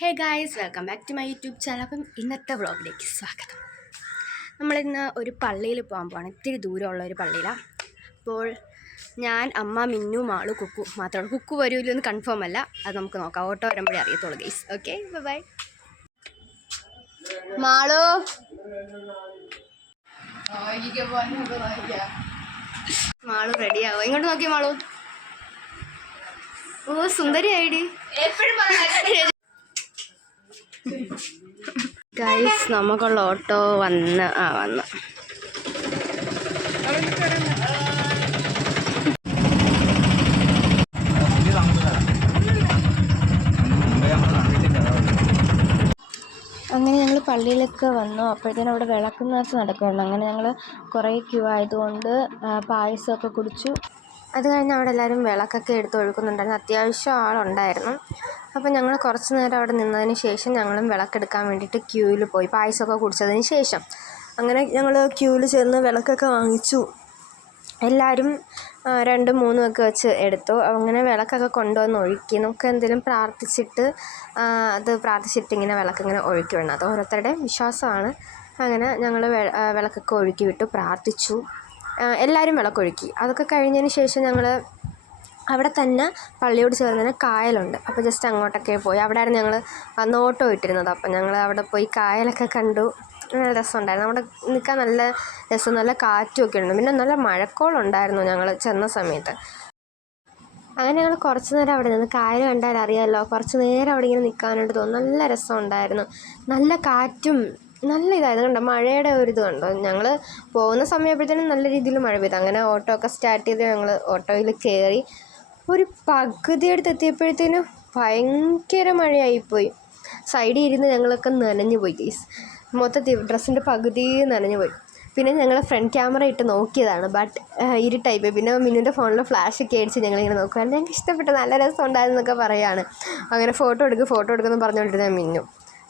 Hey guys welcome back to my YouTube channel അപ്പം ഇന്നത്തെ വ്ളോഗിലേക്ക് സ്വാഗതം. നമ്മളിന്ന് ഒരു പള്ളിയിൽ പോകാൻ പോവാണ്. ഇത്തിരി ദൂരമുള്ള ഒരു പള്ളിയിലാണ് അപ്പോൾ ഞാൻ അമ്മ മിന്നു മാളു കുക്കു മാത്രമാണ് കുക്കു വരുമല്ലോ എന്ന് കൺഫേം അല്ല. അത് നമുക്ക് നോക്കാം. ഓട്ടോ വരുമ്പോഴേ അറിയത്തുള്ളൂ guys okay bye Malu. Malu റെഡിയാവോ ഇങ്ങോട്ട് നോക്കിയോ മാളു. ഓ സുന്ദരി ഐഡി ഗൈസ് നമുക്കുള്ള ഓട്ടോ വന്ന് ആ വന്ന്. അങ്ങനെ ഞങ്ങൾ പള്ളിയിലേക്ക് വന്നു. അപ്പോഴത്തേനും അവിടെ വിളക്ക് നേർച്ച നടക്കുമായിരുന്നു അങ്ങനെ ഞങ്ങൾ കുറേ ക്യൂ ആയതുകൊണ്ട് പായസമൊക്കെ കുടിച്ചു. അത് കഴിഞ്ഞ് അവിടെ എല്ലാവരും വിളക്കൊക്കെ എടുത്ത് ഒഴുക്കുന്നുണ്ടായിരുന്നു. അത്യാവശ്യം ആളുണ്ടായിരുന്നു. അപ്പോൾ ഞങ്ങൾ കുറച്ച് നേരം അവിടെ നിന്നതിന് ശേഷം ഞങ്ങളും വിളക്കെടുക്കാൻ വേണ്ടിയിട്ട് ക്യൂവിൽ പോയി. പായസമൊക്കെ കുടിച്ചതിന് ശേഷം. അങ്ങനെ ഞങ്ങൾ ക്യൂവിൽ ചെന്ന് വിളക്കൊക്കെ വാങ്ങിച്ചു. എല്ലാവരും രണ്ടും മൂന്നും ഒക്കെ വെച്ച് എടുത്തു. അങ്ങനെ വിളക്കൊക്കെ കൊണ്ടുവന്ന് ഒഴുക്കി. നമുക്ക് എന്തെങ്കിലും പ്രാർത്ഥിച്ചിട്ട് അത് പ്രാർത്ഥിച്ചിട്ട് ഇങ്ങനെ വിളക്കിങ്ങനെ ഒഴുക്കി വിടണം. അത് ഓരോരുത്തരുടെയും വിശ്വാസമാണ്. അങ്ങനെ ഞങ്ങൾ വിളക്കൊക്കെ ഒഴുക്കി വിട്ടു പ്രാർത്ഥിച്ചു. എല്ലാവരും വിളക്കൊഴുക്കി. അതൊക്കെ കഴിഞ്ഞതിന് ശേഷം ഞങ്ങൾ അവിടെ തന്നെ പള്ളിയോട് ചേർന്ന് തന്നെ കായലുണ്ട്. അപ്പോൾ ജസ്റ്റ് അങ്ങോട്ടൊക്കെ പോയി. അവിടെയായിരുന്നു ഞങ്ങൾ നോട്ടോ ഇട്ടിരുന്നത്. അപ്പോൾ ഞങ്ങൾ അവിടെ പോയി കായലൊക്കെ കണ്ടു. നല്ല രസമുണ്ടായിരുന്നു. അവിടെ നിൽക്കാൻ നല്ല രസം നല്ല കാറ്റും ഒക്കെ ഉണ്ട്. പിന്നെ നല്ല മഴക്കോളുണ്ടായിരുന്നു ഞങ്ങൾ ചെന്ന സമയത്ത്. അങ്ങനെ ഞങ്ങൾ കുറച്ച് നേരം അവിടെ നിന്ന് കായൽ കണ്ടാൽ അറിയാമല്ലോ കുറച്ച് നേരം അവിടെ ഇങ്ങനെ നിൽക്കാനായിട്ട് തോന്നും. നല്ല രസമുണ്ടായിരുന്നു. നല്ല കാറ്റും നല്ല ഇതായത് കണ്ടോ? മഴയുടെ ഒരു ഇത് കണ്ടോ? ഞങ്ങൾ പോകുന്ന സമയപ്പോഴത്തേനും നല്ല രീതിയിൽ മഴ പെയ്തു. അങ്ങനെ ഓട്ടോ ഒക്കെ സ്റ്റാർട്ട് ചെയ്ത് ഞങ്ങൾ ഓട്ടോയിൽ കയറി ഒരു പകുതി അടുത്ത് എത്തിയപ്പോഴത്തേനും ഭയങ്കര മഴയായിപ്പോയി. സൈഡിൽ ഇരുന്ന് ഞങ്ങളൊക്കെ നനഞ്ഞു പോയി ഗീസ് മൊത്തത്തിൽ ഡ്രസ്സിന്റെ പകുതി നനഞ്ഞു പോയി. പിന്നെ ഞങ്ങൾ ഫ്രണ്ട് ക്യാമറ ഇട്ട് നോക്കിയതാണ്. ബട്ട് ഇരുട്ടായി പോയി പിന്നെ മിന്നിന്റെ ഫോണിൽ ഫ്ലാഷ് ഒക്കെ അടിച്ച് ഞങ്ങളിങ്ങനെ നോക്കുകയാണ് ഞങ്ങൾക്ക് ഇഷ്ടപ്പെട്ടു. നല്ല രസം ഉണ്ടായിരുന്നൊക്കെ പറയുകയാണ് അങ്ങനെ ഫോട്ടോ എടുക്കുക ഫോട്ടോ എടുക്കുമെന്ന് പറഞ്ഞുകൊണ്ടിരുന്ന മിന്നു.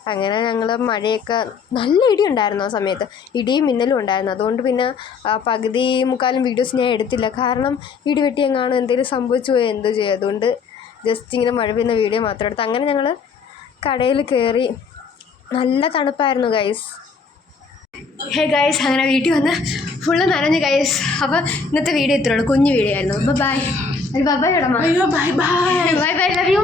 അങ്ങനെ ഞങ്ങൾ മഴയൊക്കെ നല്ല ഇടി ഉണ്ടായിരുന്നു ആ സമയത്ത്. ഇടിയും മിന്നലും ഉണ്ടായിരുന്നു. അതുകൊണ്ട് പിന്നെ ആ, പകുതി മുക്കാലും വീഡിയോസ് ഞാൻ എടുത്തില്ല. കാരണം ഇടി വെട്ടി എങ്ങാണ് എന്തെങ്കിലും സംഭവിച്ചു പോയാൽ എന്തോ ചെയ്യും? അതുകൊണ്ട് ജസ്റ്റ് ഇങ്ങനെ മഴ പെയ്യുന്ന വീഡിയോ മാത്രം എടുത്ത്. അങ്ങനെ ഞങ്ങൾ കടയിൽ കയറി നല്ല തണുപ്പായിരുന്നു ഗൈസ് ഹേ ഗൈസ് അങ്ങനെ വീട്ടിൽ വന്ന് ഫുള്ള് നനഞ്ഞു ഗൈസ് അപ്പോൾ ഇന്നത്തെ വീഡിയോ ഇത്രയുള്ളൂ കുഞ്ഞു വീഡിയോ ആയിരുന്നു. അപ്പോൾ bye bye bye bye bye bye bye love you